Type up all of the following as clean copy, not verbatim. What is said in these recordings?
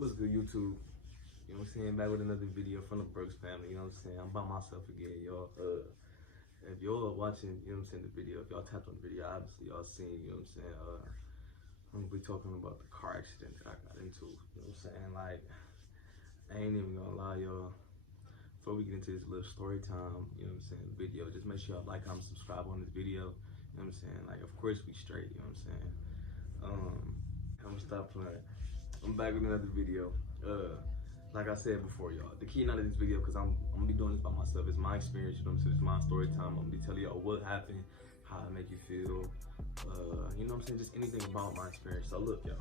What's good, YouTube? You know what I'm saying? Back with another video from the Brooks family. You know what I'm saying? I'm by myself again, y'all. If y'all watching, you know what I'm saying, the video, if y'all tapped on the video, obviously y'all seen, you know what I'm saying? I'm gonna be talking about the car accident that I got into. You know what I'm saying? Like, I ain't even gonna lie, y'all. Before we get into this little story time, you know what I'm saying, video, just make sure y'all like, comment, subscribe on this video. You know what I'm saying? Like, of course we straight, you know what I'm saying? I'm gonna stop playing. I'm back with another video. Like I said before, y'all, the key out of this video, because I'm gonna be doing this by myself, it's my experience, you know what I'm saying? It's my story time. I'm gonna be telling y'all what happened, how it make you feel, you know what I'm saying? Just anything about my experience. So look, y'all,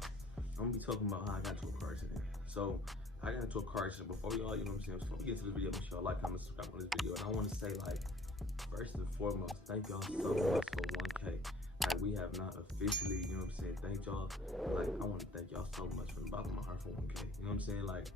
I'm gonna be talking about how I got into a car accident. So I got into a car accident before y'all, you know what I'm saying? Before we get to the video, make sure y'all like, comment, subscribe on this video. And I wanna say, like, first and foremost, thank y'all so much for 1K. Like, we have not officially, you know what I'm saying, thank y'all. Like, I want to thank y'all so much from the bottom of my heart for 1K. You know what I'm saying? Like,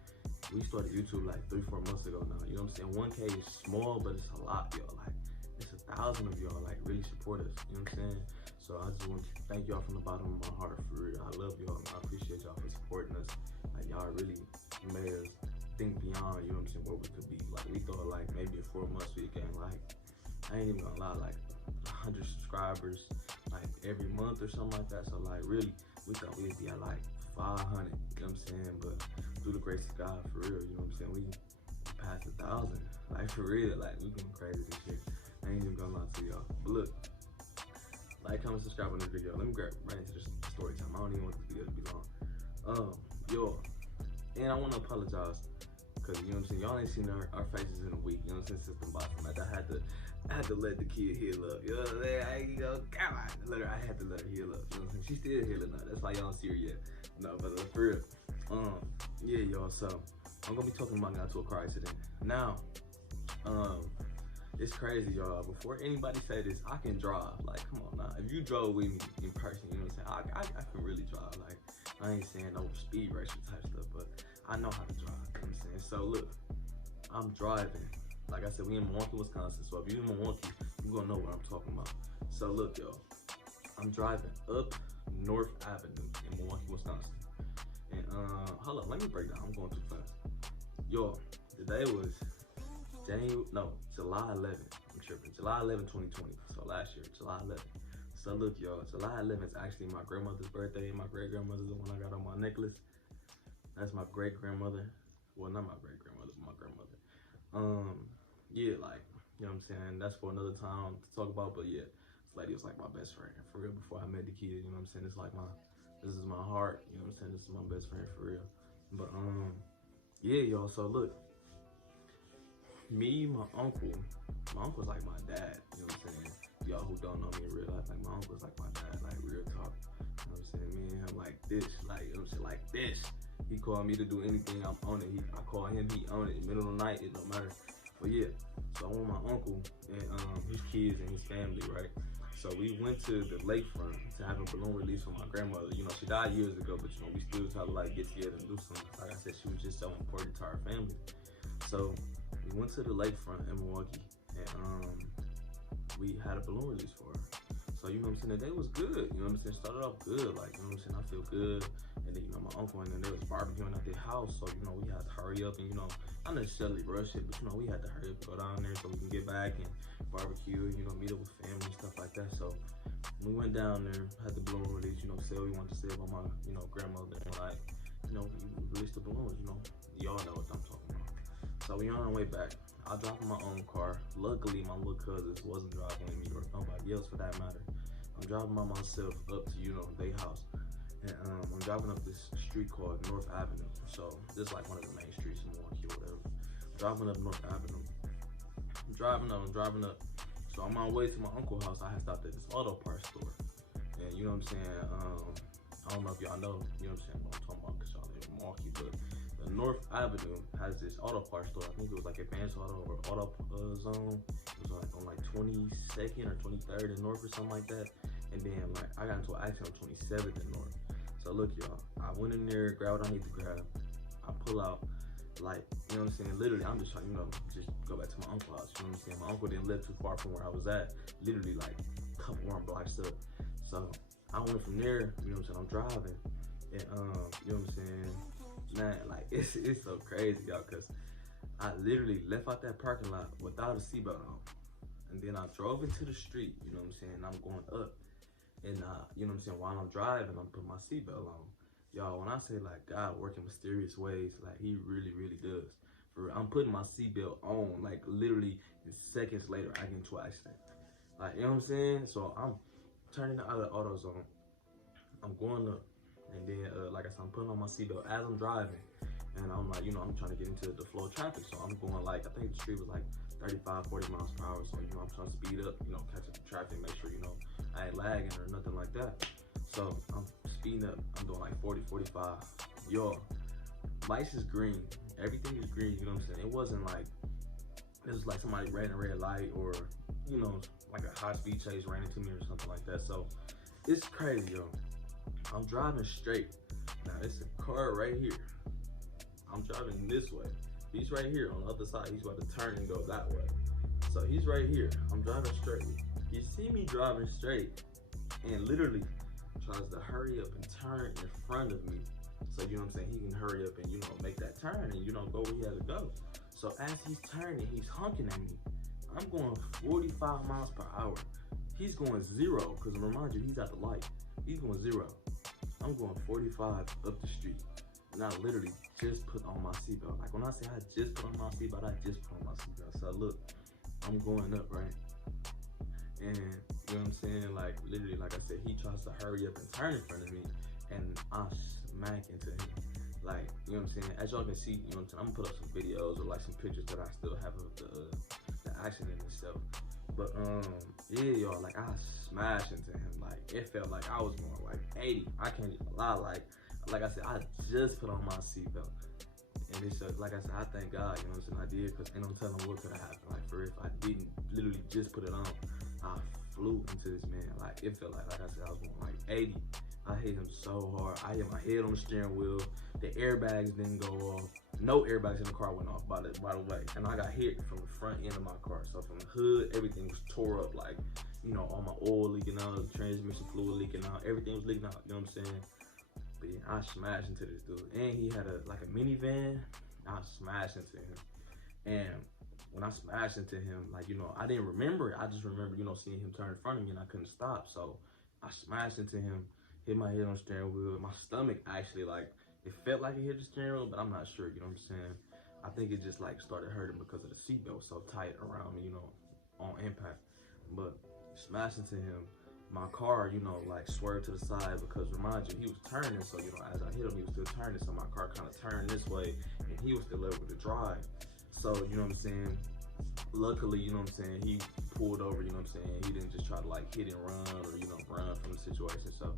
we started YouTube like 3-4 months ago now. You know what I'm saying? 1K is small, but it's a lot, y'all. Like, it's 1,000 of y'all, like, really support us. You know what I'm saying? So I just want to thank y'all from the bottom of my heart, for real. I love y'all, and I appreciate y'all for supporting us. Like, y'all really made us think beyond, you know what I'm saying, where we could be. Like, we thought, like, maybe in 4 months we gain, like, I ain't even gonna lie, like, 100 subscribers, like, every month or something like that. So, like, really, we thought we'd be at, like, 500, you know what I'm saying? But through the grace of God, for real, you know what I'm saying? We passed 1,000, like, for real, like, we going crazy this shit. I ain't even gonna lie to y'all. But look, like, comment, subscribe on this video. Let me grab right into this story time. I don't even want this video to be long. Yo, and I wanna apologize, cause you know what I'm saying, y'all ain't seen our faces in a week, you know what I'm saying, since the bottom. Like, I had to let the kid heal up, you know what I'm saying? I had to let her heal up, you know what I'm saying? She's still healing up, that's why y'all don't see her yet. No, but for real. Yeah, y'all, so I'm gonna be talking about got into a car accident. Now, it's crazy, y'all. Before anybody say this, I can drive. Like, come on now. If you drove with me in person, you know what I'm saying? I can really drive. Like, I ain't saying no speed racer type stuff, but I know how to drive, you know what I'm saying? So look, I'm driving. Like I said, we in Milwaukee, Wisconsin. So if you're in Milwaukee, you're gonna know what I'm talking about. So look, y'all, I'm driving up North Avenue in Milwaukee, Wisconsin. And hold up, let me break down. I'm going too fast. Yo, today was July 11th. I'm tripping. July 11, 2020. So last year, July 11th. So look, y'all, July 11th is actually my grandmother's birthday. My great-grandmother's the one I got on my necklace. That's my great-grandmother. Well, not my great-grandmother, but my grandmother. Yeah, like, you know what I'm saying? That's for another time to talk about, but yeah, this lady was like my best friend, for real, before I met the kid, you know what I'm saying? It's like this is my heart, you know what I'm saying? This is my best friend, for real. But, yeah, y'all, so look, me, my uncle's like my dad, you know what I'm saying? Y'all who don't know me in real life, like, my uncle's like my dad, like, real talk, you know what I'm saying? Me and him like this, like, you know what I'm saying, like this. He called me to do anything, I'm on it. I call him, he on it. Middle of the night, it don't matter. But yeah, so I want my uncle and his kids and his family, right? So we went to the lakefront to have a balloon release for my grandmother. You know, she died years ago, but you know, we still try to like get together and do something. Like I said, she was just so important to our family. So we went to the lakefront in Milwaukee and we had a balloon release for her. So, you know what I'm saying, the day was good, you know what I'm saying, started off good, like, you know what I'm saying, I feel good, and then, you know, my uncle and then they was barbecuing at their house, so, you know, we had to hurry up and, you know, not necessarily rush it, but, you know, we had to hurry up, go down there so we can get back and barbecue, you know, meet up with family and stuff like that. So we went down there, had the balloon release, you know, say we wanted to say about my, you know, grandmother, and like, you know, we released the balloons, you know, y'all know what I'm talking about. So we on our way back. I dropped in my own car. Luckily, my little cousins wasn't driving with me or nobody else for that matter. I'm driving by myself up to, you know, their house. And I'm driving up this street called North Avenue. So this is like one of the main streets in Milwaukee or whatever. Driving up North Avenue. I'm driving up. So on my way to my uncle's house, I had stopped at this auto parts store. And you know what I'm saying? I don't know if y'all know, you know what I'm saying, what I'm talking about, because y'all live in Milwaukee, but the North Avenue has this auto parts store. I think it was like Advanced Auto or Auto Zone. It was like on like 22nd or 23rd and North or something like that. And then like I got into an accident on 27th and North. So look, y'all, I went in there, grabbed what I need to grab. I pull out, like, you know what I'm saying? Literally, I'm just trying, you know, just go back to my uncle's house. You know what I'm saying? My uncle didn't live too far from where I was at. Literally like a couple more blocks up. So I went from there, you know what I'm saying? I'm driving. And you know what I'm saying? Man, like it's so crazy, y'all, because I literally left out that parking lot without a seatbelt on. And then I drove into the street, you know what I'm saying? I'm going up. And, you know what I'm saying? While I'm driving, I'm putting my seatbelt on. Y'all, when I say, like, God work in mysterious ways, like, he really, really does. I'm putting my seatbelt on, like, literally seconds later, I get into an accident. Like, you know what I'm saying? So I'm turning the other autos on. I'm going up. And then, like I said, I'm putting on my seatbelt as I'm driving. And I'm like, you know, I'm trying to get into the flow of traffic. So I'm going like, I think the street was like 35, 40 miles per hour. So, you know, I'm trying to speed up, you know, catch up the traffic, make sure, you know, I ain't lagging or nothing like that. So I'm speeding up. I'm doing like 40, 45. Yo, lights is green. Everything is green, you know what I'm saying? It wasn't like, it was like somebody ran a red light or, you know, like a high speed chase ran into me or something like that. So it's crazy, yo. I'm driving straight. Now it's a car right here. I'm driving this way. He's right here on the other side. He's about to turn and go that way. So he's right here. I'm driving straight. You see me driving straight and literally tries to hurry up and turn in front of me. So, you know what I'm saying? He can hurry up and, you know, make that turn and, you know, go where he has to go. So as he's turning, he's honking at me. I'm going 45 miles per hour. He's going 0, because remind you, he's at the light. He's going 0. I'm going 45 up the street. And I literally just put on my seatbelt. Like when I say I just put on my seatbelt, I just put on my seatbelt. So look, I'm going up, right? And you know what I'm saying? Like literally, like I said, he tries to hurry up and turn in front of me, and I smack into him. Like, you know what I'm saying? As y'all can see, you know what I'm saying? I'm gonna put up some videos or like some pictures that I still have of the accident itself. But yeah, y'all, like I smashed into him. Like it felt like I was going like 80. I can't even lie. Like I said, I just put on my seatbelt. And it's like I said, I thank God, you know what I'm saying? I did, because ain't no telling what could have happened. Like for if I didn't literally just put it on, I flew into this man. Like it felt like I said, I was going like 80. I hit him so hard. I hit my head on the steering wheel. The airbags didn't go off. No airbags in the car went off, by the way. And I got hit from the front end of my car. So from the hood, everything was tore up. Like, you know, all my oil leaking out, transmission fluid leaking out, everything was leaking out, you know what I'm saying? But yeah, I smashed into this dude. And he had a minivan. I smashed into him. And when I smashed into him, like, you know, I didn't remember it. I just remember, you know, seeing him turn in front of me and I couldn't stop. So I smashed into him, hit my head on the steering wheel. My stomach actually, like, it felt like it hit the steering wheel, but I'm not sure, you know what I'm saying? I think it just like started hurting because of the seatbelt so tight around me, you know, on impact. But smashed into him. My car, you know, like swerved to the side because remind you, he was turning. So, you know, as I hit him, he was still turning. So my car kind of turned this way and he was still able to drive. So, you know what I'm saying? Luckily, you know what I'm saying, he pulled over, you know what I'm saying? He didn't just try to like hit and run or, you know, run from the situation. So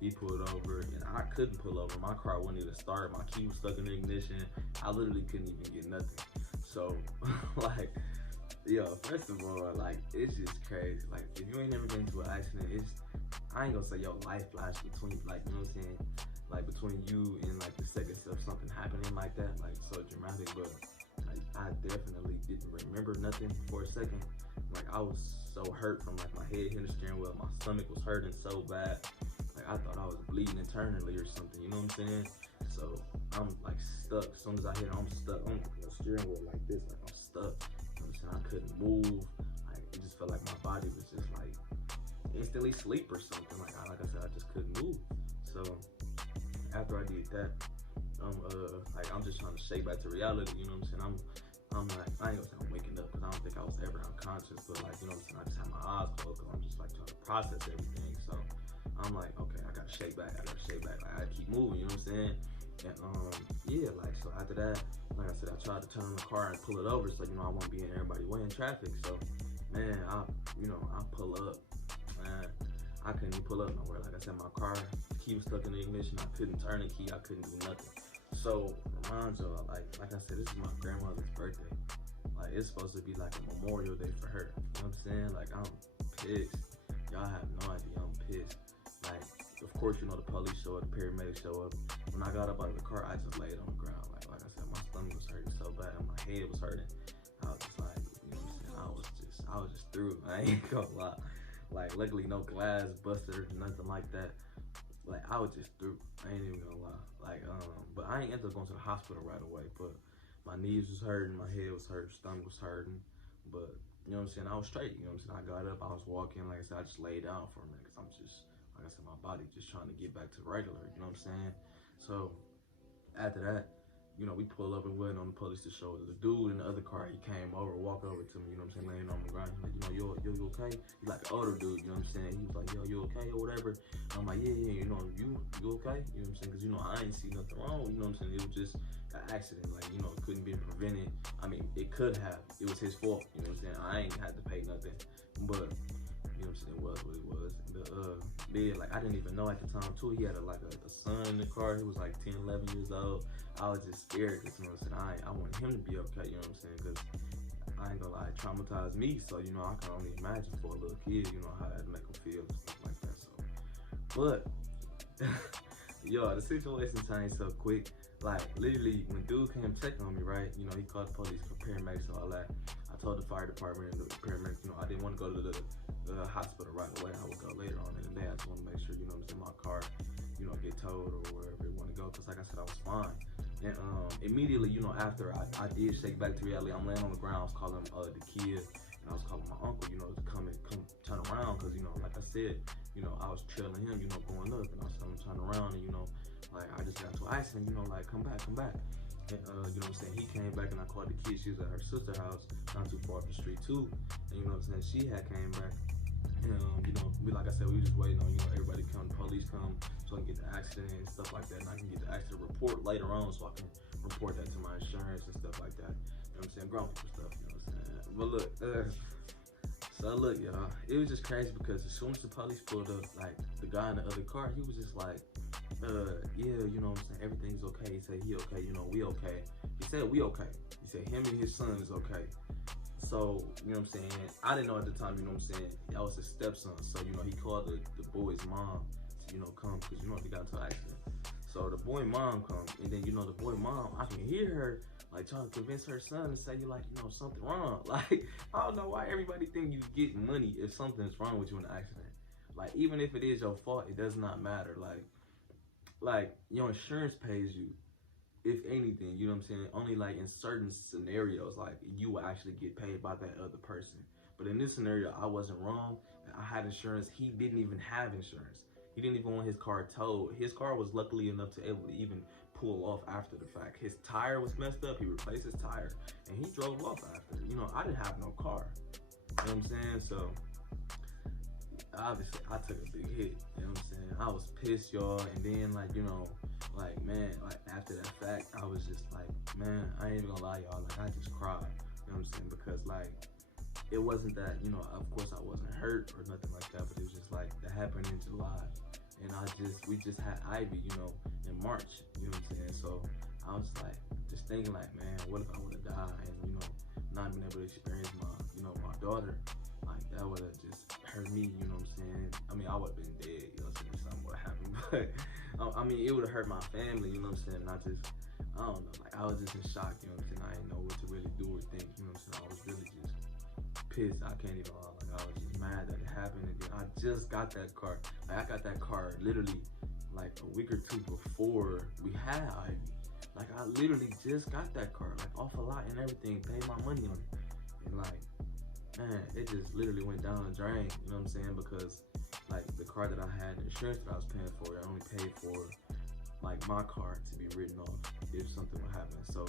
he pulled over and I couldn't pull over. My car wouldn't even start. My key was stuck in the ignition. I literally couldn't even get nothing. So like, yo, first of all, like, it's just crazy. Like, if you ain't never been into an accident, I ain't gonna say your life flash between, like, you know what I'm saying? Like, between you and, like, the seconds of something happening like that, like, so dramatic, but, like, I definitely didn't remember nothing for a second. Like, I was so hurt from, like, my head hitting the steering wheel. My stomach was hurting so bad. Like, I thought I was bleeding internally or something, you know what I'm saying? So, I'm, like, stuck. As soon as I hit it, I'm stuck. I'm on the steering wheel like this, like, I'm stuck. I couldn't move. Like, it just felt like my body was just like instantly sleep or something. Like I said, I just couldn't move. So after I did that, I'm just trying to shake back to reality. You know what I'm saying? I'm like, I ain't gonna say I'm waking up because I don't think I was ever unconscious, but like, you know what I'm saying? I just had my eyes closed because I'm just like trying to process everything. So I'm like, okay, I gotta shake back. Like I gotta keep moving. You know what I'm saying? And yeah, like, so after that, like I said, I tried to turn on the car and pull it over, so, you know, I won't be in everybody's way in traffic. So, man, I pull up, man, I couldn't even pull up nowhere. Like I said, my car key was stuck in the ignition. I couldn't turn the key. I couldn't do nothing. So, remind y'all, like I said, this is my grandmother's birthday. Like, it's supposed to be like a Memorial Day for her. You know what I'm saying? Like, I'm pissed. Y'all have no idea. I'm pissed. Like, of course, you know, the police show up, the paramedics show up. When I got up out of the car, I just laid on the ground. Like I said, my stomach was hurting so bad, my head was hurting. I was just like, you know what I'm saying? I was just through. I ain't gonna lie. Like, luckily, no glass busted or nothing like that. like I was just through. I ain't even gonna lie. Like, but I ain't end up going to the hospital right away. But my knees was hurting, my head was hurting, stomach was hurting. But you know what I'm saying? I was straight. You know what I'm saying? I got up, I was walking. Like I said, I just laid down for a minute because I'm just, like I said, my body just trying to get back to regular. You know what I'm saying? So after that, you know, we pull up and waiting on the police to show us. The dude in the other car, he came over, walked over to me, you know what I'm saying, laying on the ground. He's like, you know, you okay? He's like an older dude, you know what I'm saying? He was like, yo, you okay or whatever? I'm like, yeah, you know, you okay? You know what I'm saying? Because, you know, I ain't see nothing wrong, you know what I'm saying? It was just an accident, like, you know, it couldn't be prevented. I mean, it could have. It was his fault, you know what I'm saying? I ain't had to pay nothing, but, you know what I'm saying, it was what it was. Yeah, like, I didn't even know at the time, too. He had a son in the car. He was like 10, 11 years old. I was just scared because, you know what I'm saying, I want him to be okay, you know what I'm saying, because I ain't gonna lie, it traumatized me, so, you know, I can only imagine for a little kid, you know, how that make him feel and stuff like that, so. But, yo, the situation changed so quick. Like, literally, when dude came checking on me, right, you know, he called the police, paramedics and all that. I told the fire department and the paramedics, you know, I didn't want to go to the hospital right away. I would go later on in the day. I just want to make sure, you know what I'm saying, my car, you know, get towed or wherever it want to go, because like I said, I was fine. And immediately, you know, after I did shake back to reality, I'm laying on the ground. I was calling the kid, and I was calling my uncle, you know, to come turn around, because, you know, like I said, you know, I was trailing him, you know, going up, and I was telling him to turn around, and, you know, like, I just got into an accident, you know, like, come back. And, you know what I'm saying, he came back, and I called the kid. She was at her sister's house, not too far up the street, too. And, you know what I'm saying, she had came back. And, you know, like I said, we just waiting on, you know, everybody come, the police come, so I can get the accident and stuff like that. And I can get the accident report later on, so I can report that to my insurance and stuff like that. You know what I'm saying? Grown people stuff, you know what I'm saying? But look, so look, y'all, it was just crazy because as soon as the police pulled up, like, the guy in the other car, he was just like, yeah, you know what I'm saying, everything's okay. He said he okay, you know, we okay. He said we okay. He said him and his son is okay. So, you know what I'm saying, I didn't know at the time, you know what I'm saying, that was his stepson. So, you know, he called the boy's mom to, you know, come, because, you know, they got into an accident. So the boy mom comes, and then, you know, the boy mom, I can hear her, like, trying to convince her son to say, like, you know, something wrong. Like, I don't know why everybody think you get money if something's wrong with you in an accident. Like, even if it is your fault, it does not matter. Like your insurance pays you, if anything, you know what I'm saying? Only like in certain scenarios, like you will actually get paid by that other person. But in this scenario, I wasn't wrong. I had insurance. He didn't even have insurance. He didn't even want his car towed. His car was luckily enough to able to even pull off after the fact. His tire was messed up. He replaced his tire and he drove off after. You know, I didn't have no car. You know what I'm saying? So obviously I took a big hit. You know what I'm saying? I was pissed, y'all. And then, like, you know, like, man, like, after that fact, I was just like, man, I ain't even gonna lie, y'all, like, I just cried, you know what I'm saying, because, like, it wasn't that, you know, of course I wasn't hurt or nothing like that, but it was just, like, that happened in July, and we just had Ivy, you know, in March, you know what I'm saying, so I was, like, just thinking, like, man, what if I would've died, and, you know, not been able to experience my, you know, my daughter, like, that would've just hurt me, you know what I'm saying, I mean, I would've been dead, you know what I'm saying, something would've happened, but I mean, it would have hurt my family, you know what I'm saying? And I don't know, like, I was just in shock, you know what I'm saying? I didn't know what to really do or think, you know what I'm saying? I was really just pissed. I can't even lie. Like, I was just mad that it happened. And then I just got that car. Like, I got that car literally like a week or two before we had Ivy. Like, I literally just got that car, like, off a lot and everything, paid my money on it. And, like, man, it just literally went down the drain, you know what I'm saying? Because, like, the car that I had, the insurance that I was paying for, I only paid for, like, my car to be written off if something would happen. So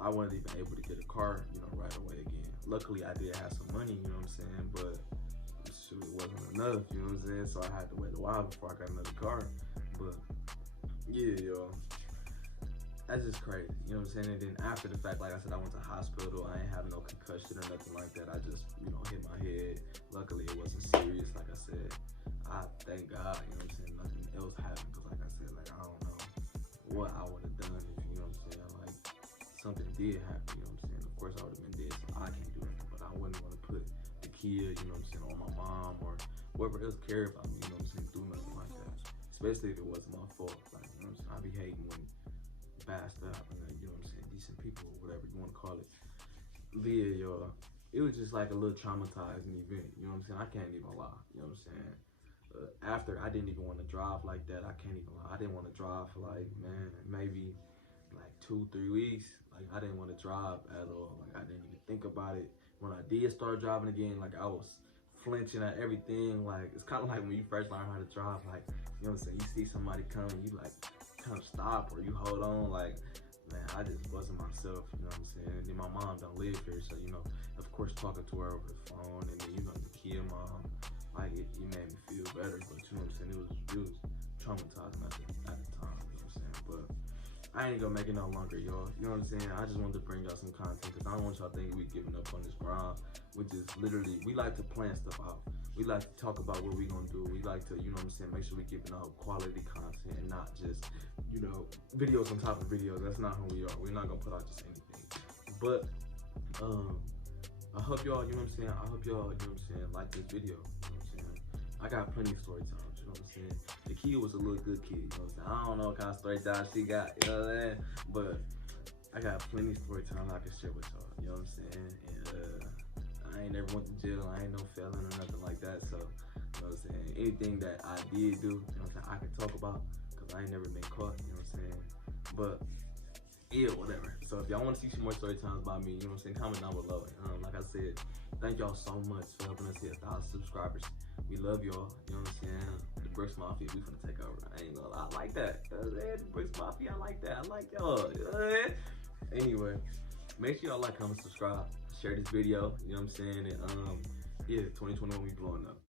I wasn't even able to get a car, you know, right away again. Luckily, I did have some money, you know what I'm saying? But shoot, it wasn't enough, you know what I'm saying? So I had to wait a while before I got another car. But yeah, yo, that's just crazy, you know what I'm saying? And then after the fact, like I said, I went to the hospital. I ain't have no concussion or nothing like that. I just, you know, hit my head. Luckily, it wasn't serious, like I said. I thank God, you know what I'm saying? Nothing else happened, because like I said, like, I don't know what I would have done if, you know what I'm saying, like, something did happen, you know what I'm saying? Of course, I would have been dead, so I can't do anything, but I wouldn't want to put the kid, you know what I'm saying, on my mom or whoever else cared about me, you know what I'm saying, do nothing like that. Especially if it wasn't my fault. Like, you know what I'm saying? I be hating when bad stuff happen, like, you know what I'm saying, decent people or whatever you want to call it. But yeah, y'all, it was just like a little traumatizing event, you know what I'm saying? I can't even lie, you know what I'm saying? After, I didn't even want to drive like that. I can't even lie. I didn't want to drive for like, man, maybe like 2-3 weeks. Like, I didn't want to drive at all. Like, I didn't even think about it. When I did start driving again, like, I was flinching at everything. Like, it's kind of like when you first learn how to drive, like, you know what I'm saying? You see somebody coming, you like kind of stop or you hold on. Like, man, I just wasn't myself, you know what I'm saying? And then my mom don't live here, so, you know, of course, talking to her over the phone, and then, you know, the kid mom, like, it made me feel better, but you know what I'm saying? It was traumatizing at the time, you know what I'm saying? But I ain't gonna make it no longer, y'all. You know what I'm saying? I just wanted to bring y'all some content because I don't want y'all thinking we giving up on this grind. We just literally, we like to plan stuff out. We like to talk about what we gonna do. We like to, you know what I'm saying, make sure we giving out quality content and not just, you know, videos on top of videos. That's not who we are. We're not gonna put out just anything. But I hope y'all, you know what I'm saying? I hope y'all, you know what I'm saying, like this video. You know what I'm saying? I got plenty of story times, you know what I'm saying? The kid was a little good kid, you know what I'm saying? I don't know what kind of story time she got, you know what I'm saying? But I got plenty of story time I can share with y'all, you know what I'm saying? And I ain't never went to jail, I ain't no felon or nothing like that, so, you know what I'm saying? Anything that I did do, you know what I'm saying, I can talk about, because I ain't never been caught, you know what I'm saying? But yeah, whatever. So if y'all want to see some more story times by me, you know what I'm saying, comment down below. Like I said, thank y'all so much for helping us hit 1,000 subscribers. We love y'all, you know what I'm saying? The Brooks Mafia, we finna take over. I ain't gonna lie, I like that. The Brooks Mafia, I like that. I like y'all. Anyway, make sure y'all like, comment, subscribe, share this video, you know what I'm saying? And yeah, 2021 we blowing up.